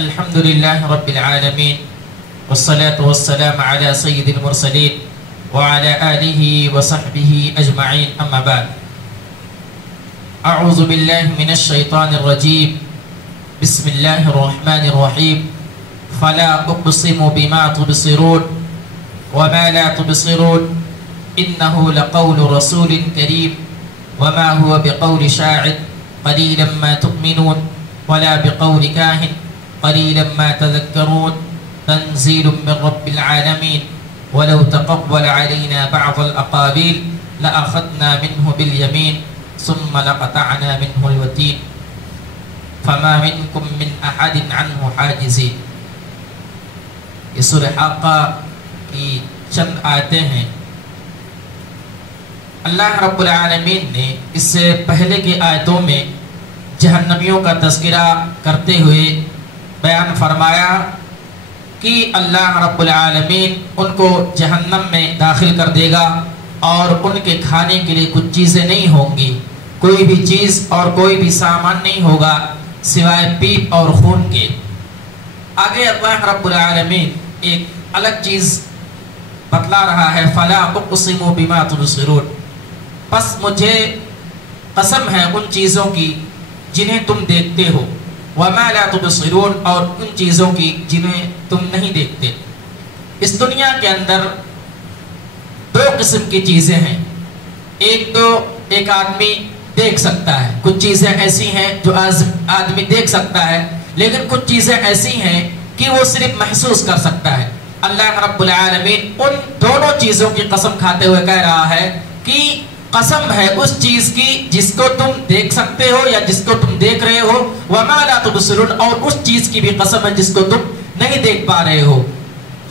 الحمد لله رب العالمين والصلاة والسلام على سيد المرسلين وعلى آله وصحبه أجمعين أما بعد أعوذ بالله من الشيطان الرجيم بسم الله الرحمن الرحيم فلا أقسم بما تبصرون وما لا تبصرون إنه لقول رسول كريم وما هو بقول شاعر قليلا ما تؤمنون ولا بقول كاهن قليلا ما تذكرون تنزيل من رب العالمين ولو تقول علينا بعض الأقابيل لأخذنا منه باليمين ثم لقطعنا منه الوتين فما منكم من أحد عنه حاجزين. یہ سورہ حاقہ کی چند آیتیں ہیں. اللہ رب العالمین نے اس سے پہلے کی آیتوں میں جہنمیوں کا تذکرہ کرتے ہوئے بیان فرمایا کہ اللہ رب العالمین ان کو جہنم میں داخل کر دے گا اور ان کے کھانے کے لیے کچھ چیزیں نہیں ہوں گی، کوئی بھی چیز اور کوئی بھی سامان نہیں ہوگا سوائے پیپ اور خون کے. آگے اللہ رب العالمین ایک الگ چیز بتلا رہا ہے، فلا اقسم بما تبصرون، پس مجھے قسم ہے ان چیزوں کی جنہیں تم دیکھتے ہو، وما لا تبصرون، اور ان چیزوں کی جنہیں تم نہیں دیکھتے. اس دنیا کے اندر دو قسم کی چیزیں ہیں. ایک تو ایک آدمی دیکھ سکتا ہے، کچھ چیزیں ایسی ہیں جو آدمی دیکھ سکتا ہے، لیکن کچھ چیزیں ایسی ہیں کہ وہ صرف محسوس کر سکتا ہے. اللہ رب العالمین ان دونوں چیزوں کی قسم کھاتے ہوئے کہہ رہا ہے کہ قسم ہے اس چیز کی جس کو تم دیکھ سکتے ہو یا جس کو تم دیکھ رہے ہو، وما لا تبصرون، اور اس چیز کی بھی قسم ہے جس کو تم نہیں دیکھ پا رہے ہو.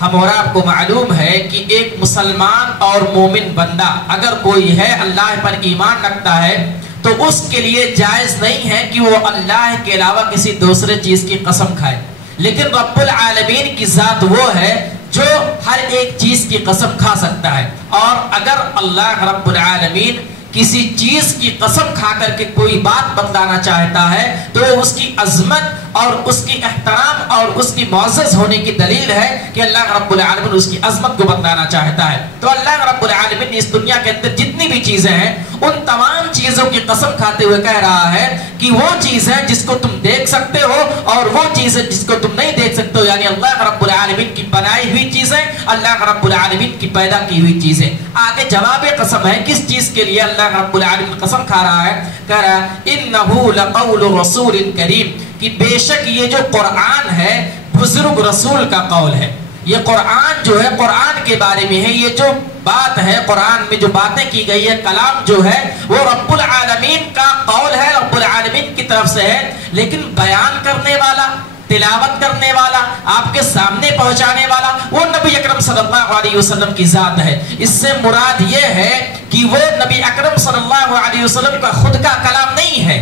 ہم اور آپ کو معلوم ہے کہ ایک مسلمان اور مومن بندہ اگر کوئی ہے اللہ پر ایمان رکھتا ہے تو اس کے لیے جائز نہیں ہے کہ وہ اللہ کے علاوہ کسی دوسرے چیز کی قسم کھائے. لیکن رب العالمین کی ذات وہ ہے جو ہر ایک چیز کی قسم کھا سکتا ہے، اور اگر اللہ رب العالمین کسی چیز کی قسم کھا کر کے کوئی بات بتلانا چاہتا ہے تو اس کی عظمت اور اس کی احترام اور اس کی معزز ہونے کی دلیل ہے کہ اللہ رب العالمین اس کی عظمت کو بتلانا چاہتا ہے. تو اللہ رب العالمین نے اس دنیا کے اندر جتنی بھی چیزیں ہیں ان تمام چیزوں کی قسم کھاتے ہوئے کہہ رہا ہے کہ وہ چیز ہے جس کو تم دیکھ سکتے ہو اور وہ چیز ہے جس کو تم نہیں دیکھ سکتے ہو، یعنی اللہ رب العالمین کی بنائی ہوئی چیزیں، اللہ رب العالمین کی پیدا کی ہوئی چیزیں. آگے جواب قسم ہے کس چیز کے لیے اللہ رب العالمین قسم کھا رہا ہے، کہہ رہا ہے انہو لقول رسول کریم، کہ بے شک یہ جو قرآن ہے بزرگ رسول کا قول ہے. یہ قرآن جو ہے قرآن کے بارے میں ہے، یہ جو بات ہے قرآن میں جو باتیں کی گئی ہے، کلام جو ہے وہ رب العالمین کا قول ہے، رب العالمین کی طرف سے ہے. لیکن بیان کرنے والا، تلاوت کرنے والا، آپ کے سامنے پہنچانے والا وہ نبی اکرم صلی اللہ علیہ وسلم کی ذات ہے. اس سے مراد یہ ہے کہ وہ نبی اکرم صلی اللہ علیہ وسلم کا خود کا کلام نہیں ہے.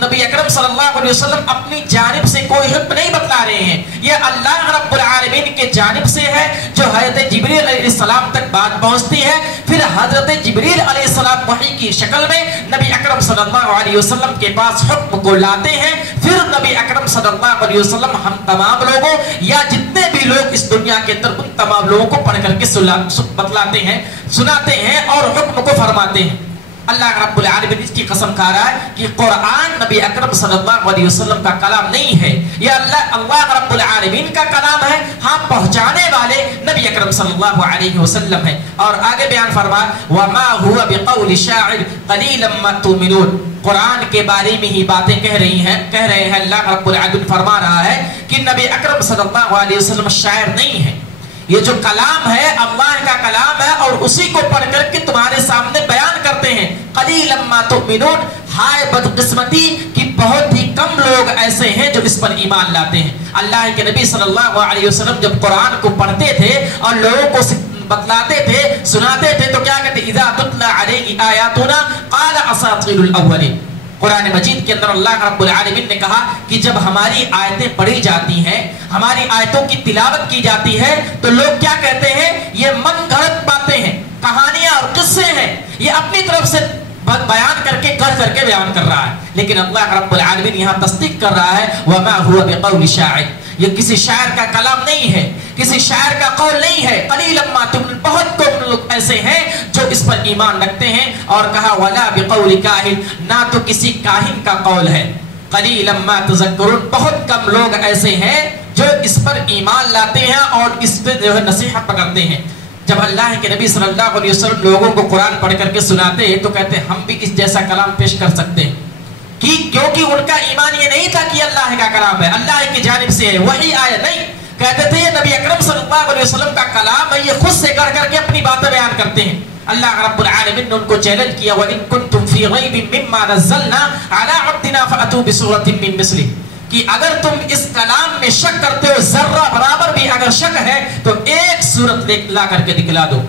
نبی اکرم صلی اللہ علیہ وسلم اپنی جانب سے کوئی حکم نہیں بتلا رہے ہیں، یہ اللہ رب العالمین کے جانب سے ہے جو حضرت جبریل علیہ السلام تک بات پہنچتی ہے. پھر حضرت جبریل علیہ السلام وحی کی شکل میں نبی اکرم صلی اللہ علیہ وسلم کے پاس حکم کو لاتے ہیں. پھر نبی اکرم صلی اللہ علیہ وسلم ہم تمام لوگوں یا جتنے بھی لوگ اس دنیا کے اندر ان تمام لوگوں کو پڑھ کر کے بتلاتے ہیں، سناتے ہیں اور حکم کو فرماتے ہیں. اللہ رب العالمین اس کی قسم کھا رہا ہے کہ قرآن نبی اکرم صلی اللہ علیہ وسلم کا کلام نہیں ہے، یہ اللہ رب العالمین کا کلام ہے. ہاں پہنچانے والے نبی اکرم صلی اللہ علیہ وسلم ہیں. اور آگے بیان فرمایا وما هو بقول شاعر قلیلا ما تؤمنون، قرآن کے بارے میں ہی باتیں کہہ رہے ہیں. اللہ رب العالمین فرما رہا ہے کہ نبی اکرم صلی اللہ علیہ وسلم شاعر نہیں ہے، یہ جو کلام ہے اللہ کا کلام ہے اور اسی کو پڑھ کر کے تمہارے سامنے بیان کرتے ہیں. قلیلا ما تؤمنون، ہائے بدقسمتی کہ بہت ہی کم لوگ ایسے ہیں جو اس پر ایمان لاتے ہیں. اللہ کے نبی صلی اللہ علیہ وسلم جب قرآن کو پڑھتے تھے اور لوگوں کو بتلاتے تھے، سناتے تھے تو کیا کہتے اذا تتلى علیہ آیاتنا قال اساطیر الاولین. قرآن مجید کے اندر اللہ رب العالمین نے کہا کہ جب ہماری آیتیں پڑھی جاتی ہیں، ہماری آیتوں کی تلاوت کی جاتی ہے تو لوگ کیا کہتے ہیں یہ من گھڑت باتیں ہیں، کہانیاں اور قصے ہیں، یہ اپنی طرف سے بیان کر کے بیان کر رہا ہے، لیکن اللہ رب العالمین یہاں تصدیق کر رہا ہے وما هو بقول شاعر، یہ کسی شاعر کا کلام نہیں ہے، کسی شاعر کا قول نہیں ہے. قلیلا ما تؤمنون، بہت کم لوگ ایسے ہیں جو اس پر ایمان رکھتے ہیں. اور کہا ولا بقول کاہن، نہ تو کسی کاہن کا قول ہے. قلیلا ما تذکرون، بہت کم لوگ ایسے ہیں جو اس پر ایمان لاتے ہیں اور اس پہ جو ہے نصیحت پکڑتے ہیں. جب اللہ کے نبی صلی اللہ علیہ وسلم لوگوں کو قرآن پڑھ کر کے سناتے ہیں تو کہتے ہیں ہم بھی اس جیسا کلام پیش کر سکتے ہیں، کیونکہ ان کا ایمان یہ نہیں تھا کہ اللہ کا کلام ہے، اللہ کی جانب سے ہے، وہی آیا نہیں. کہتے تھے یہ نبی اکرم صلی اللہ علیہ وسلم کا کلام ہے، یہ خود سے کر کر کے اپنی باتیں بیان کرتے ہیں. اللہ رب العالمین نے ان کو چیلنج کیا وَإِن كُنتُمْ فِي رَيْبٍ مِّمَّا نَزَّلْنَا عَلَىٰ عَبْدِنَا فَأْتُوا بِسُورَةٍ مِّن مِّثْلِهِ، کہ اگر تم اس کلام میں شک کرتے ہو، ذرہ برابر بھی اگر شک ہے تو ایک سورت لا کر کے دکھلا دو،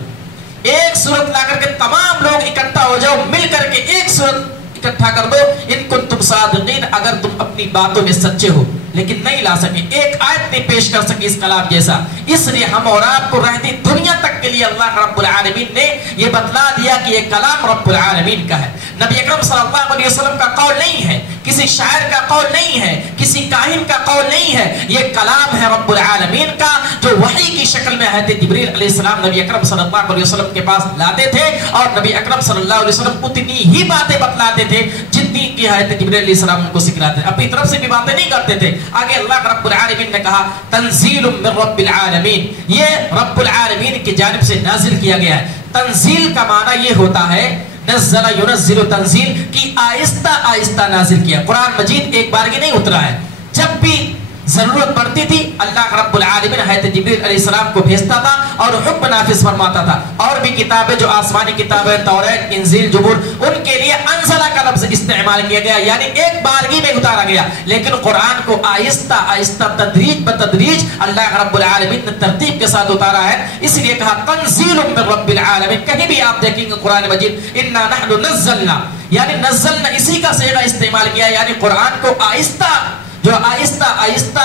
ایک سورت لا کر کے تمام لوگ اکٹھا ہو جاؤ، مل کر کے ایک سورت اکٹھا کر دو. ان کنتم صادقین، اگر تم اپنی باتوں میں سچے ہو. لیکن نہیں لا سکے، ایک آیت نہیں پیش کر سکے اس کلام جیسا. اس لیے ہم اور آپ کو رہتی دنیا تک کے لیے اللہ رب العالمین نے یہ بتلا دیا کہ یہ کلام رب العالمین کا ہے، نبی اکرم صلی اللہ علیہ وسلم کا قول نہیں ہے، کسی شاعر کا قول نہیں ہے، کسی کاہن کا قول نہیں ہے، یہ کلام ہے رب العالمین کا جو وحی کی شکل میں حضرت جبریل علیہ السلام نبی اکرم صلی اللہ علیہ وسلم کے پاس لاتے تھے. اور نبی اکرم صلی اللہ علیہ وسلم اتنی ہی باتیں بتلاتے تھے جتنی کہ حضرت جبریل علیہ السلام ان کو سکھلاتے تھے، اپنی طرف سے بھی باتیں نہیں کرتے تھے. آگے اللہ رب العالمین نے کہا تنزیل من رب العالمین، یہ رب العالمین کی جانب سے نازل کیا گیا ہے. تنزیل کا معنی یہ ہوتا ہے نزل ینزل تنزیل، کی آہستہ آہستہ نازل کیا. قرآن مجید ایک بار کی نہیں اترا ہے، جب بھی ضرورت پڑتی تھی اللہ رب العالمین حضرت جبریل علیہ السلام کو بھیجتا تھا اور حکم نافذ فرماتا تھا. اور بھی کتابیں جو آسمانی کتابیں توریت، انجیل، زبور، ان کے لیے انزلہ کا لفظ استعمال کیا گیا، یعنی ایک بارگی میں اتارا گیا. لیکن قرآن کو آہستہ آہستہ تدریج بتدریج اللہ رب العالمین نے ترتیب کے ساتھ اتارا ہے. اس لیے کہا تنزیل من رب العالمین. کہیں بھی آپ دیکھیں گے قرآن مجید انا نحن نزلنا، یعنی نزلنا اسی کا صیغہ استعمال کیا، یعنی قرآن کو آہستہ جو آہستہ آہستہ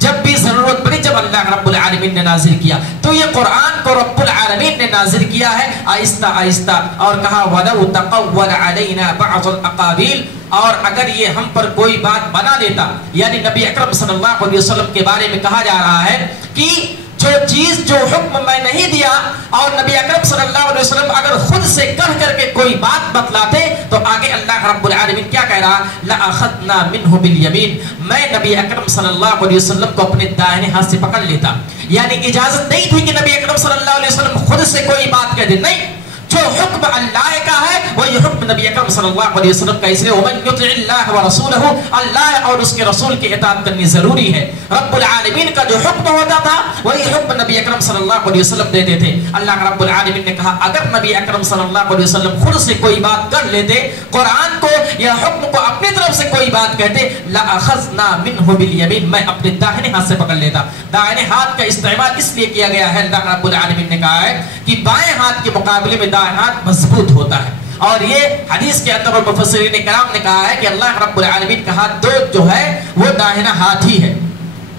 جب بھی ضرورت پڑی، جب اللہ رب العالمین نے نازل کیا تو یہ قرآن کو رب العالمین نے نازل کیا ہے آہستہ آہستہ. اور کہا وَلَوْ تَقَوَّلَ عَلَيْنَا بَعْضُ الْأَقَاوِيلِ، اور اگر یہ ہم پر کوئی بات بنا دیتا، یعنی نبی اکرم صلی اللہ علیہ وسلم کے بارے میں کہا جا رہا ہے کہ جو چیز جو حکم میں نہیں دیا اور نبی اکرم صلی اللہ علیہ وسلم اگر خود سے کہہ کر کے کوئی بات بتلاتے تو آگے اللہ رب العالمین کیا کہہ رہا لَأَخَذْنَا مِنْهُ بِالْيَمِينِ، میں نبی اکرم صلی اللہ علیہ وسلم کو اپنے دائنے ہاتھ سے پکڑ لیتا. یعنی اجازت نہیں تھی کہ نبی اکرم صلی اللہ علیہ وسلم خود سے کوئی بات کہہ دے، نہیں، جو حکم اللہ کا ہے وہی حکم نبی اکرم صلی اللہ علیہ وسلم کا. اس لیے وَمَن يُطِعِ اللَّهَ وَرَسُولَهُ، اللہ اور اس کے رسول کی اطاعت کرنی ضروری ہے. رب العالمین کا جو حکم ہوتا تھا وہی حکم نبی اکرم صلی اللہ علیہ وسلم دیتے تھے. اللہ رب العالمین نے کہا اگر نبی اکرم صلی اللہ علیہ وسلم خود سے کوئی بات کر لیتے، قرآن کو یا حکم کو اپنی طرف سے کوئی بات کہتے، لَأَخَذْنَا مِنْهُ بِالْيَمِينِ، میں اپنے داہنے ہاتھ سے پکڑ لیتا. داہنے ہاتھ کا استعمال اس لیے کیا گیا ہے، اللہ رب العالمین نے کہا ہے کہ بائیں ہاتھ کے مقابلے میں دائیں ہاتھ مضبوط ہوتا ہے. اور یہ حدیث کے اندر مفسرین کرام نے کہا ہے کہ اللہ رب العالمین کا ہاتھ جو ہے وہ داہنا ہاتھ ہی ہے،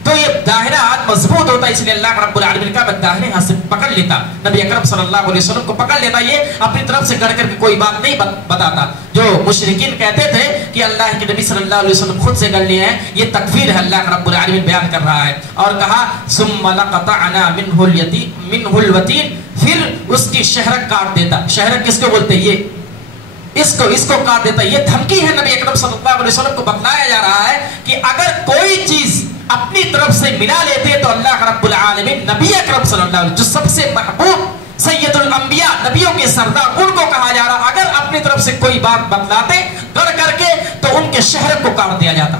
تو یہ داہنا ہاتھ مضبوط ہوتا ہے. اس لیے اللہ رب العالمین کا میں داہنے ہاتھ سے پکڑ لیتا، نبی اکرم صلی اللہ علیہ وسلم کو پکڑ لیتا. یہ اپنی طرف سے کر کے کوئی بات نہیں بتاتا. جو مشرکین کہتے تھے کہ اللہ کے نبی صلی اللہ علیہ وسلم خود سے کر لیے ہیں، یہ تکفیر ہے، اللہ رب العالمین بیان کر رہا ہے. اور کہا ثم لقطعنا منه الوتین، پھر اس کی شہرک کاٹ دیتا. شہرک کس کو بولتے ہیں؟ یہ اس کو کاٹ دیتا. یہ دھمکی ہے نبی اکرم صلی اللہ علیہ وسلم کو بتلایا جا رہا ہے کہ اگر کوئی چیز اپنی طرف سے ملا لیتے تو اللہ رب العالمین نبی اکرم صلی اللہ علیہ وسلم جو سب سے محبوب سید الانبیاء نبیوں کے سردار، ان کو کہا جا رہا اگر اپنی طرف سے کوئی بات بتلاتے گڑ کر کے تو ان کے شہر کو کاٹ دیا جاتا.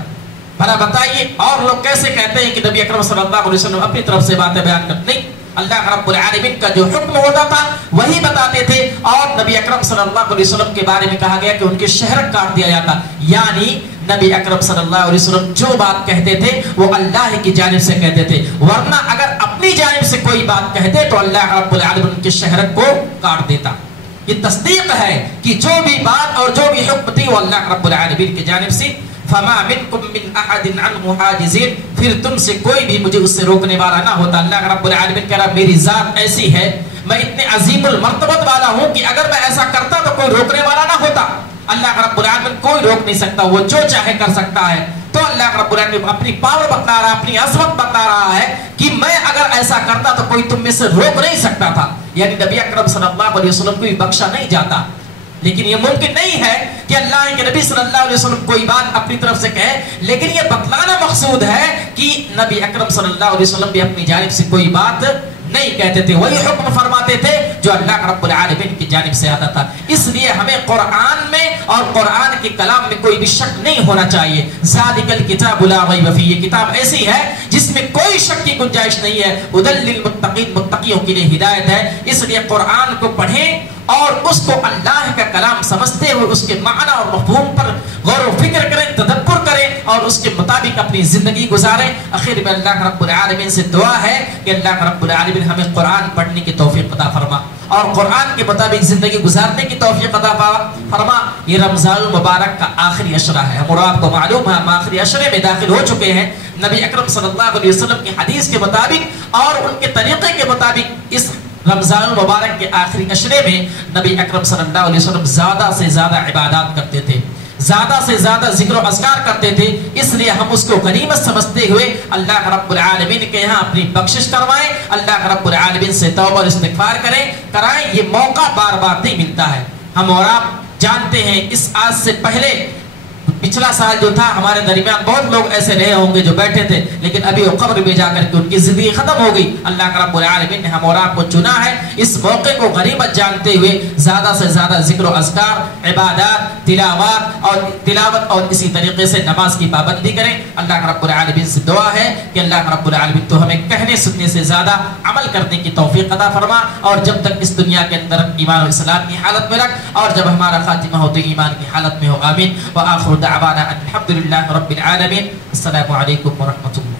بھلا بتائیے اور لوگ کیسے کہتے ہیں کہ نبی اکرم صلی اللہ علیہ وسلم اپنی طرف سے باتیں بیان کرتے؟ نہیں، اللہ رب العالمین کا جو حکم ہوتا تھا وہی بتاتے تھے. اور نبی اکرم صلی اللہ علیہ وسلم کے بارے میں کہا گیا کہ ان کے شہر کاٹ دیا جاتا. یعنی نبی اکرم صلی اللہ علیہ وسلم جو بات کہتے تھے وہ اللہ کی جانب سے کہتے تھے، ورنہ اگر اپنی جانب سے کوئی بات کہتے تو اللہ رب العالمین ان کے شہر کو کاٹ دیتا. یہ تصدیق ہے کہ جو بھی بات اور جو بھی حکم تھی وہ اللہ رب العالمین کی جانب سے فما منکم من احد عنہ حاجزین، پھر تم سے کوئی بھی مجھے اس سے روکنے والا نہ ہوتا۔ اللہ رب العالمین کہہ رہا میری ذات ایسی ہے، میں اتنے عظیم المرتبت والا ہوں کہ اگر میں ایسا کرتا تو کوئی روکنے والا نہ ہوتا۔ اللہ رب العالمین کوئی روک نہیں سکتا، وہ جو چاہے کر سکتا ہے۔ تو اللہ رب العالمین اپنی پاور بتا رہا، اپنی عظمت بتا رہا ہے کہ میں اگر ایسا کرتا تو کوئی تم میں سے روک نہیں سکتا تھا، یعنی نبی اکرم صلی اللہ علیہ وسلم کو بھی بخشا نہیں جاتا۔ لیکن یہ ممکن نہیں ہے کہ اللہ کے نبی صلی اللہ علیہ وسلم کوئی بات اپنی طرف سے کہے، لیکن یہ بتلانا مقصود ہے کہ نبی اکرم صلی اللہ علیہ وسلم بھی اپنی جانب سے کوئی بات نہیں کہتے تھے، وہی حکم فرماتے تھے جو اللہ رب العالمین کی جانب سے آتا تھا۔ اس لیے ہمیں قرآن میں اور قرآن کے کلام میں کوئی بھی شک نہیں ہونا چاہیے۔ ذالک الکتاب لا ریب فیہ، یہ کتاب ایسی ہے جس میں کوئی شک کی گنجائش نہیں ہے۔ ھدی للمتقین، متقیوں کے لیے ہدایت ہے۔ اس لیے قرآن کو پڑھیں اور اس کو اللہ کا کلام سمجھتے ہوئے اس کے معنی اور مفہوم پر غور و فکر کریں، تدبر کریں اور اس کے مطابق اپنی زندگی گزاریں۔ آخر میں اللہ رب العالمین سے دعا ہے کہ اللہ رب العالمین ہمیں قرآن پڑھنے کی توفیق عطا فرما اور قرآن کے مطابق زندگی گزارنے کی توفیق عطا فرما۔ یہ رمضان المبارک کا آخری عشرہ ہے، اور آپ کو معلوم ہے ہم آخری عشرے میں داخل ہو چکے ہیں۔ نبی اکرم صلی اللہ علیہ وسلم کی حدیث کے مطابق اور ان کے طریقے کے مطابق اس رمضان المبارک کے آخری عشرے میں نبی اکرم صلی اللہ علیہ وسلم زیادہ سے زیادہ عبادات کرتے تھے، زیادہ سے زیادہ ذکر و اذکار کرتے تھے۔ اس لیے ہم اس کو غنیمت سمجھتے ہوئے اللہ رب العالمین کے یہاں اپنی بخشش کروائیں، اللہ رب العالمین سے توبہ اور استغفار کرائیں۔ یہ موقع بار بار نہیں ملتا ہے۔ ہم اور آپ جانتے ہیں اس آج سے پہلے پچھلا سال جو تھا ہمارے درمیان بہت لوگ ایسے رہے ہوں گے جو بیٹھے تھے، لیکن ابھی وہ قبر میں جا کر کے ان کی زندگی ختم ہو گئی۔ اللہ رب العالمین نے ہم اور آپ کو چنا ہے، اس موقع کو غنیمت جانتے ہوئے زیادہ سے زیادہ ذکر و اذکار، عبادات، تلاوت اور اسی طریقے سے نماز کی پابندی کریں۔ اللہ رب العالمین سے دعا ہے کہ اللہ رب العالمین تو ہمیں کہنے سننے سے زیادہ عمل کرنے کی توفیق عطا فرما، اور جب تک اس دنیا کے اندر ایمان و اسلام کی حالت میں رکھ، اور جب ہمارا خاتمہ ہو تو ایمان کی حالت میں ہو۔ آمین۔ وآخر دعوانا الحمد للہ رب العالمین۔ السلام علیکم ورحمۃ اللہ۔